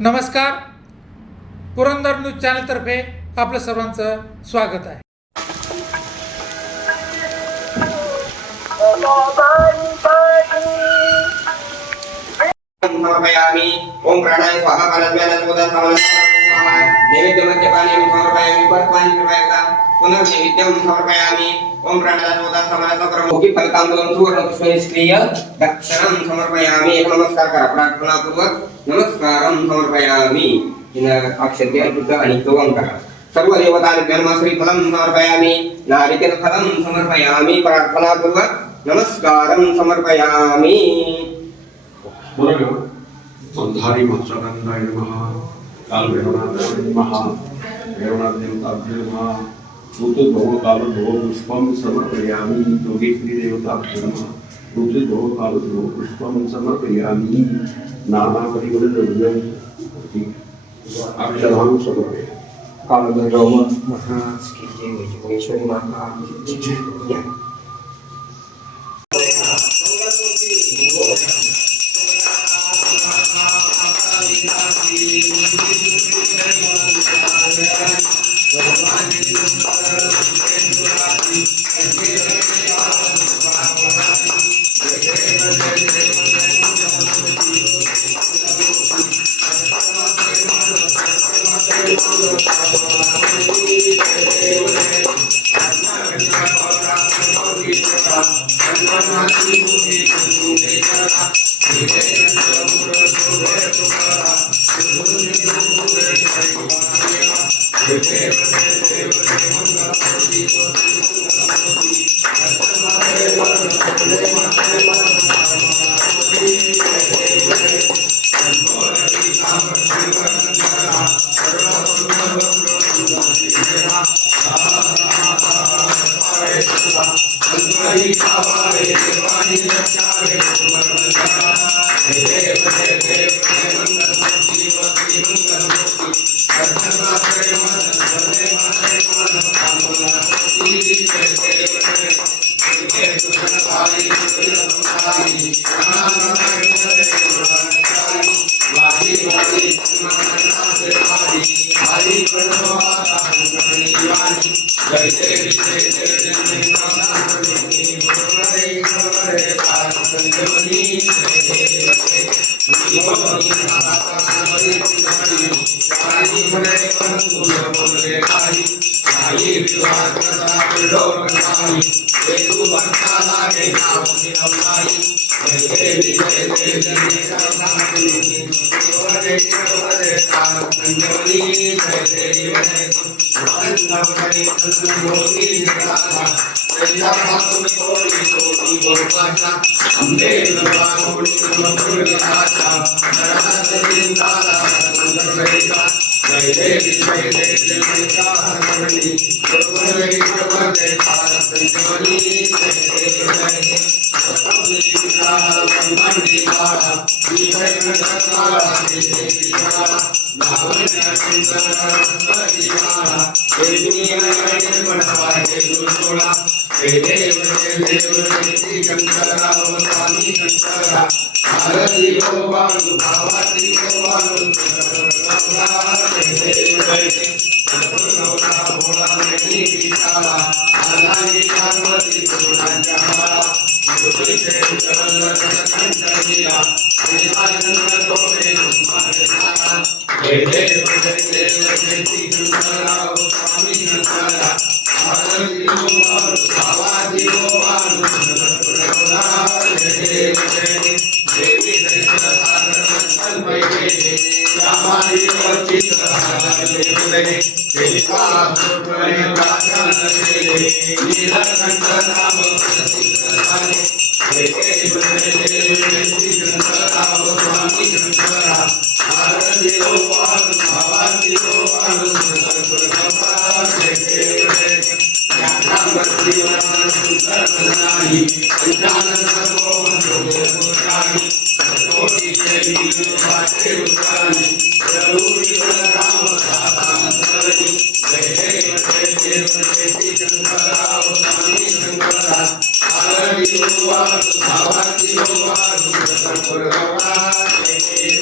नमस्कार, पुरंदर न्यूज चॅनलतर्फे आपलं सर्वांचं स्वागत आहे. समर्पयामि. ओम प्राणाय स्वाहा कालज्ञान स्वदा स्वाहा नैवेद्यमध्य पाणी समर्पयामि. परपाणी कृपया पुनर्नैवेद्यं समर्पयामि. ओम प्राणाय स्वदा समर्पयामि. फलतांबूलं सुवर्ण पुष्पनिष्क्रिय दक्षिणं समर्पयामि. एक नमस्कार करा प्रार्थनापूर्वक. नमस्कारं समर्पयामि. इन अक्षते अर्पित आणि तोम करा. सर्व देवताभ्यः श्रीफलं समर्पयामि. नारिकेलफलं समर्पयामि. प्रार्थनापूर्वक नमस्कारं समर्पयामि. संधारी महसानंदाय नमः. काल भैरवनाथाय नमः. भैरवनाथ देवताभ्यो नमः. ऋतुभव कालभव पुष्पं समर्पयामि. योगेश्वरी देवताभ्यो नमः. ऋतुभव कालभव पुष्पं समर्पयामि. नानापरिवर्तनं अक्षरां समर्पयामि. काल भैरव महाराज की जय. योगेश्वरी माता की जय.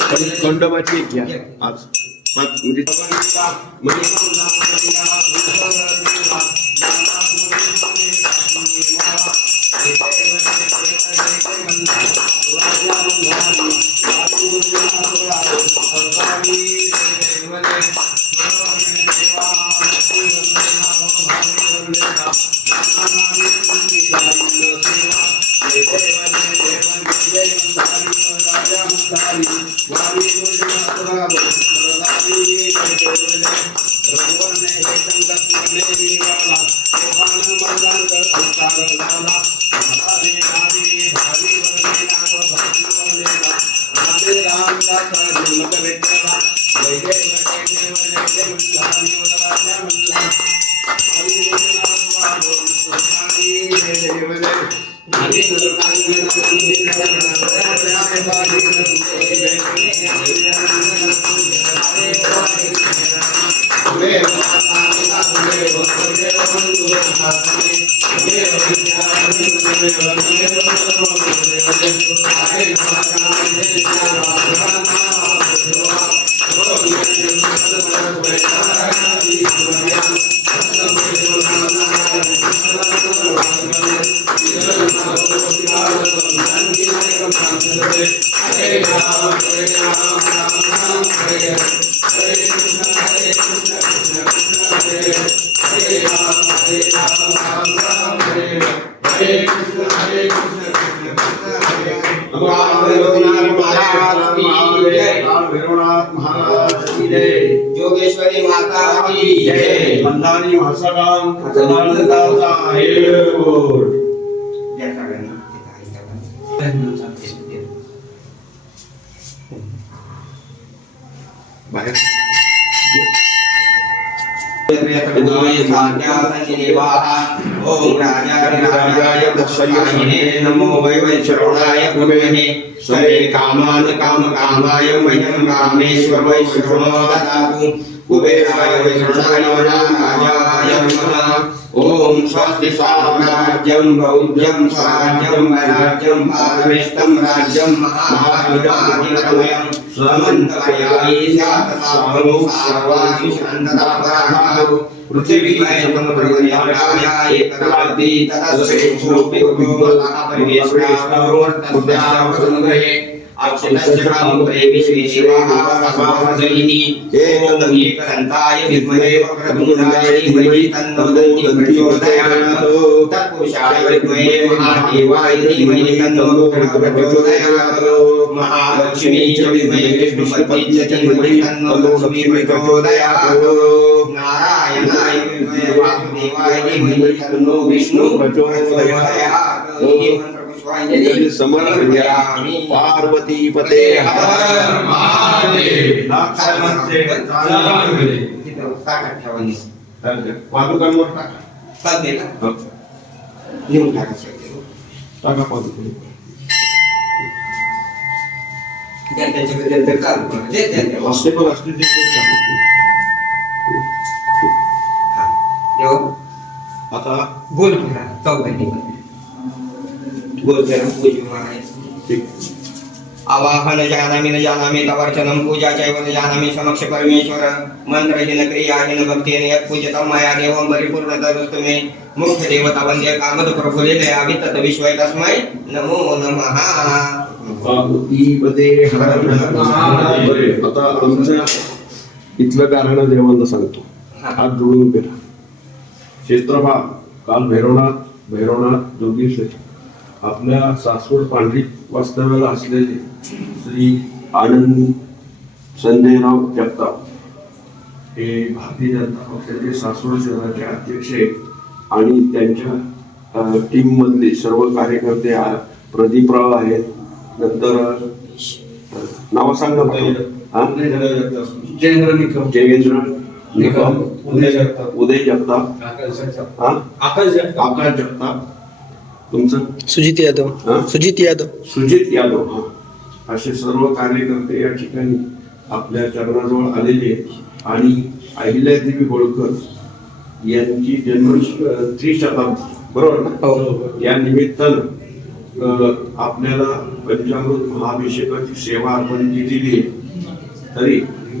खंडोबाची एक घ्या आज पाच म्हणजे योगेश्वरी माता की जय। मंदारी भाषाकाम सदानंदाचा हेळकोट या सगळ्यांना बाहेर ओम राजाय दक्षायने नमो वैश्रवणाय प्रमेहे सर्वे कामान कामकामाय मह्यं कामेश्वर वैश्रवणो ददातु कुबेराय वैश्रवणाय राजाय नमः। ओम स्वस्ति साम्राज्यं भौज्यं स्वराज्यं वैराज्यं पारमेष्टं राज्यं महाराजं समन्तमयामि सर्वो सर्वासु शान्तता पराभावो पृथिवी समप्रभयाय एकराति तदस्वेषोऽपि परिवेशनावर्तस्यावसंग्रहे अक्षरश्रामुपरे विश्वेश्वराः सर्वाभजैः एकदन्ताय विद्महे वक्रतुण्डाय धीमहि तन्नो दन्ति प्रचोदयात् तत्पुरुषाय विद्महे महादेवाय धीमहि तन्नो रुद्रः प्रचोदयात् महालक्ष्मी च विद्महे विष्णुपत्नी च धीमहि तन्नो लक्ष्मी प्रचोदयात् नारायणाय विद्महे वासुदेवाय धीमहि तन्नो विष्णु प्रचोदयात्। समर्पयामि पार्वती पते हर महादेव नागसाहेबांचे चांगले ताकद ठेवानी पादुकांवर टाका चालते लिहून टाकायचं टाका पादुका त्यांच्याकडे चालू करा असते पण असते ते आता गोल करा चौघांनी गोल करा पूजा मारायची ठीक आवाहन जानामि न जानामि तवर्चनं पूजा चैव न जानामि समक्ष परमेश्वर मंत्रहीन क्रियाहीन भक्तेन यत् पूजितं मया देवं परिपूर्णतरस्तु मे मुख्य देवता वंद्य कामद प्रफुल्लित अवितत विश्वय तस्मै नमो नमः। पार्वतीपते हर महादेव। आता आमच्या इथलं गाणं देवांना सांगतो हात जोडून उभे राहा। क्षेत्रफळ काल भैरवनाथ जोगेश्वरी आपल्या सासवड पांढरी वास्तव्याला असलेले श्री आनंद संजयराव जगताप हे भारतीय जनता पक्षाचे सासवड शहराचे अध्यक्ष आहेत आणि त्यांच्या टीम मधले सर्व कार्यकर्ते प्रदीपराव आहेत, नंतर नाव सांगा जयेंद्र निकम, उदय जगताप, आकाश जगताप, तुमचं सुजित यादव हा असे सर्व कार्यकर्ते या ठिकाणी आपल्या चरणाजवळ आलेले आहेत आणि अहिल्यादेवी होळकर यांची जन्म त्रिशताब्दी बरोबर ना, या निमित्तानं आपल्याला पंचामृत महाअभिषेकाची सेवा आपण केलेली आहे, तरी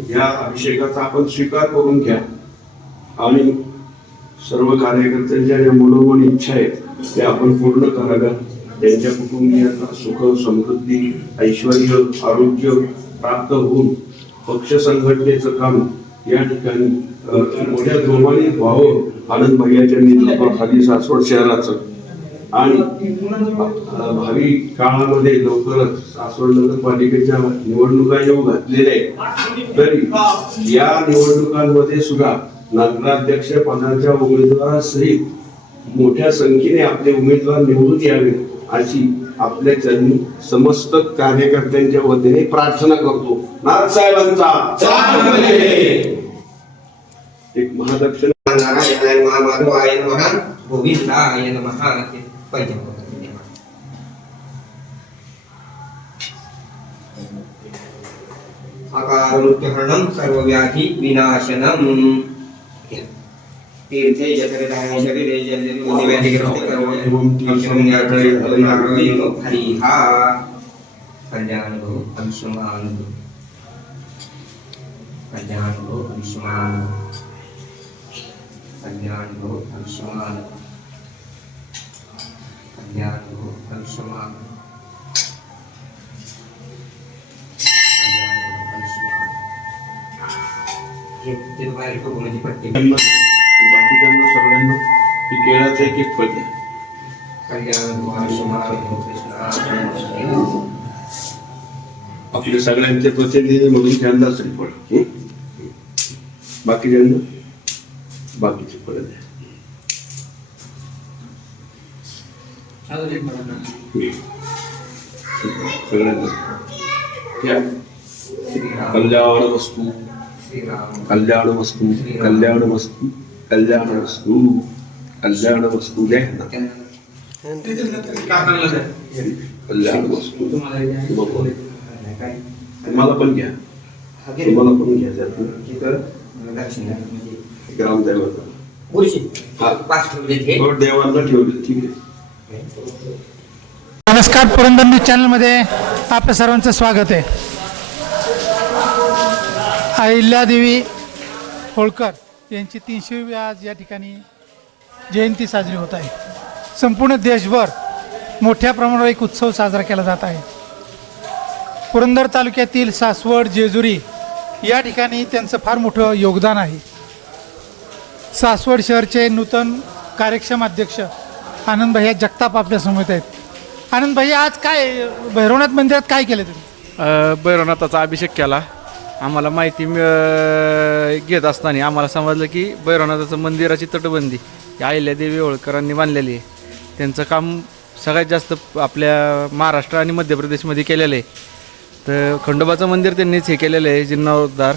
या अभिषेकाचा आपण स्वीकार करून घ्या आणि सर्व कार्यकर्त्यांच्या ज्या मनोमन इच्छा आहेत त्या आपण पूर्ण कराव्या. त्यांच्या कुटुंबियांना सुख, समृद्धी, ऐश्वर्य, आरोग्य प्राप्त होऊन पक्ष संघटनेचं काम या ठिकाणी मोठ्या जोमाने व्हावं आनंद भैयाच्या नेतृत्वाखाली सासवड शहराचं. आणि भावी काळामध्ये लवकरच सासवड नगरपालिकेच्या निवडणुका येऊ घातलेल्या आहेत, तरी या निवडणुकांमध्ये सुद्धा नगराध्यक्ष पदाच्या उमेदवारासहित मोठ्या संख्येने आपले उमेदवार निवडून यावे अशी आपल्या चरणी समस्त कार्यकर्त्यांच्या वतीने प्रार्थना करतो. नाथसाहेबांचा एक महादक्षिण नारायणाय माधवाय नमः, गोविंदाय नमः. आकारुत्यहरणं सर्वव्याधि विनाशनम्. तीर्थे जठरधाय शरीरे जलनिव्याधिग्रस्ते करोमि हरिहा. कल्याण भो आयुष्मान भो, कल्याण भो आयुष्मान, कल्याण भो आयुष्मान, कल्याण भो आयुष्मान, कल्याण भो आयुष्मान. हे बाहेर कोणाची पट्टी बाकीच्यांना सगळ्यांना ती केळाचं एक फळ द्या. कल्याण भो आयुष्मान भो कृष्ण. आपले सगळ्यांचे प्रतिनिधी म्हणून त्यांना श्रीफळ, बाकीच्यांना बाकीचे फळ द्या. सगळ्यांना घ्या. कल्याण वस्तू, कल्याण वस्तू, कल्याण वस्तू, कल्याण वस्तू, कल्याण वस्तू द्या. कल्याण वस्तू तुम्हाला पण घ्या, तुम्हाला पण घ्या. ग्रामदैवता देवांना ठेवले. ठीक आहे. नमस्कार, पुरंदर न्यूज चॅनलमध्ये आपल्या सर्वांचं स्वागत आहे. अहिल्यादेवी होळकर यांची 300वी आज या ठिकाणी जयंती साजरी होत आहे. संपूर्ण देशभर मोठ्या प्रमाणावर एक उत्सव साजरा केला जात आहे. पुरंदर तालुक्यातील सासवड, जेजुरी या ठिकाणी त्यांचं फार मोठं योगदान आहे. सासवड शहरचे नूतन कार्यक्षम अध्यक्ष आनंद भैया जगताप आपल्या समोर आहेत. आनंद भैया, आज काय भैरवनाथ मंदिरात काय केलं तुम्ही? भैरवनाथाचा अभिषेक केला. आम्हाला माहिती घेत असताना आम्हाला समजलं की भैरवनाथाचं मंदिराची तटबंदी अहिल्यादेवी होळकरांनी बांधलेली आहे. त्यांचं काम सगळ्यात जास्त आपल्या महाराष्ट्र आणि मध्य प्रदेशमध्ये केलेलं आहे. तर खंडोबाचं मंदिर त्यांनीच हे केलेलं आहे, जीर्णोद्धार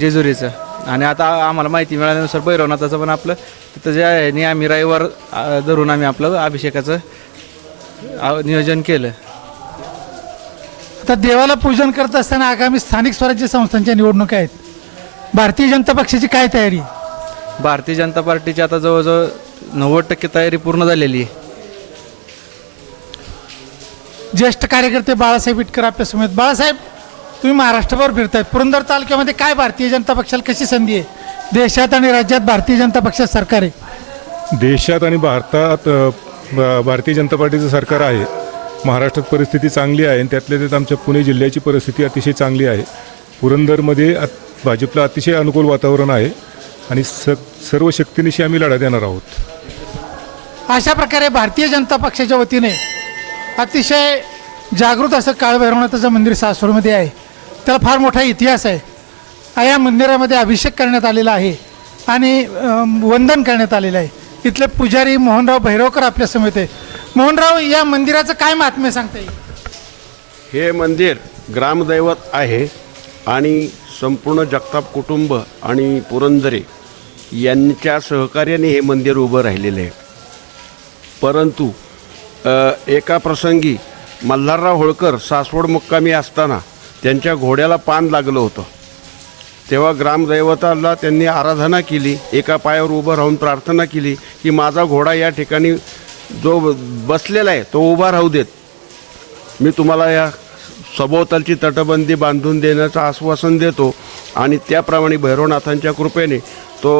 जेजुरीचं. आणि आता आम्हाला माहिती मिळाल्यानुसार भैरवनाथाचं पण आपलं तिथं जे आहे आम्ही रविवार धरून आम्ही आपलं अभिषेकाचं नियोजन केलं. आता देवाला पूजन करत असताना आगामी स्थानिक स्वराज्य संस्थांच्या निवडणुका आहेत. भारतीय जनता पक्षाची काय तयारी? भारतीय जनता पार्टीची आता जवळजवळ 90% तयारी पूर्ण झालेली आहे. ज्येष्ठ कार्यकर्ते बाळासाहेब इटकर आपल्या समोर. बाळासाहेब, तुम्ही महाराष्ट्रभर फिरताय, पुरंदर तालुक्यामध्ये काय भारतीय जनता पक्षाला कशी संधी आहे? देशात आणि राज्यात भारतीय जनता पक्षाचं सरकार आहे. देशात आणि भारतात भारतीय जनता पार्टीचं सरकार आहे. महाराष्ट्रात परिस्थिती चांगली आहे आणि त्यातल्या त्यात आमच्या पुणे जिल्ह्याची परिस्थिती अतिशय चांगली आहे. पुरंदरमध्ये भाजपला अतिशय अनुकूल वातावरण आहे आणि सर्व शक्तीनिशी आम्ही लढा देणार आहोत. अशा प्रकारे भारतीय जनता पक्षाच्या वतीने अतिशय जागृत असं काळभैरवनाथाचं मंदिर सासवडमध्ये आहे. त्याला फार मोठा इतिहास आहे. या मंदिरामध्ये अभिषेक करण्यात आलेला आहे आणि वंदन करण्यात आलेलं आहे. इथले पुजारी मोहनराव भैरवकर आपल्या समोर आहे. मोहनराव, या मंदिराचं काय महात्म्य सांगता येईल? हे मंदिर ग्रामदैवत आहे आणि संपूर्ण जगताप कुटुंब आणि पुरंदरे यांच्या सहकार्याने हे मंदिर उभं राहिलेलं आहे. परंतु एका प्रसंगी मल्हारराव होळकर सासवड मुक्कामी असताना त्यांच्या घोड्याला पान लागलं होतं. तेव्हा ग्रामदैवताला त्यांनी आराधना केली, एका पायावर उभं राहून प्रार्थना केली की माझा घोडा या ठिकाणी जो बसलेला आहे तो उभा राहू देत. मी तुम्हाला या सभोवतालची तटबंदी बांधून देण्याचं आश्वासन देतो आणि त्याप्रमाणे भैरवनाथांच्या कृपेने तो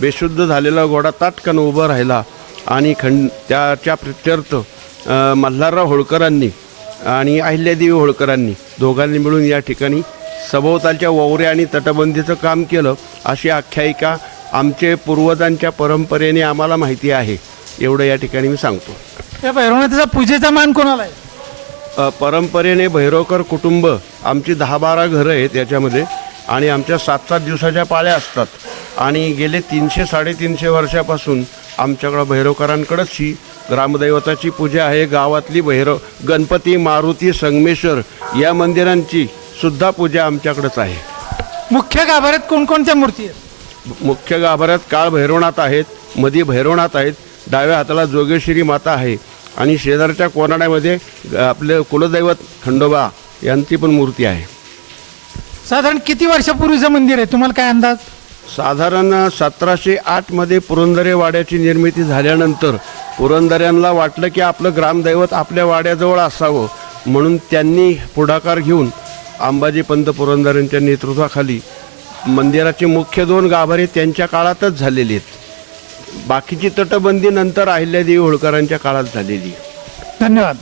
बेशुद्ध झालेला घोडा ताटकन उभा राहिला आणि त्याच्या प्रित्यर्थ मल्हारराव होळकरांनी आणि अहिल्यादेवी होळकरांनी दोघांनी मिळून या ठिकाणी सभोवतालच्या वावरे आणि तटबंदीचं काम केलं अशी आख्यायिका आमचे पूर्वजांच्या परंपरेने आम्हाला माहिती आहे. एवढं या ठिकाणी मी सांगतो. या भैरवनाथाचा पूजेचा मान कोणाला आहे? परंपरेने भैरवकर कुटुंब आमची 10-12 घरं आहेत याच्यामध्ये आणि आमच्या 7-7 दिवसाच्या पाळ्या असतात आणि गेले 300-350 वर्षापासून आमच्याकडं भैरवकरांकडंच ही ग्रामदैवताची पूजा आहे. गावातली गणपती, मारुती, संगमेश्वर या मंदिरांची सुद्धा पूजा आमच्याकडंच आहे. मुख्य गाभाऱ्यात कोणकोणत्या मूर्ती आहेत? मुख्य गाभाऱ्यात काळ भैरवनाथ आहेत, मधी भैरवनाथ आहेत, डाव्या हाताला जोगेश्वरी माता आहे आणि शेजारच्या कोनाड्यामध्ये आपले कुलदैवत खंडोबा यांची पण मूर्ती आहे. साधारण किती वर्षापूर्वीचं मंदिर आहे, तुम्हाला काय अंदाज? साधारण 1708 पुरंदरे वाड्याची निर्मिती झाल्यानंतर पुरंदऱ्यांना वाटलं की आपलं ग्रामदैवत आपल्या वाड्याजवळ असावं म्हणून त्यांनी पुढाकार घेऊन अंबाजी पंत पुरंदरेंच्या नेतृत्वाखाली मंदिराचे मुख्य 2 गाभारे त्यांच्या काळातच झालेली आहेत. बाकीची तटबंदी नंतर अहिल्यादेवी होळकरांच्या काळात झालेली. धन्यवाद.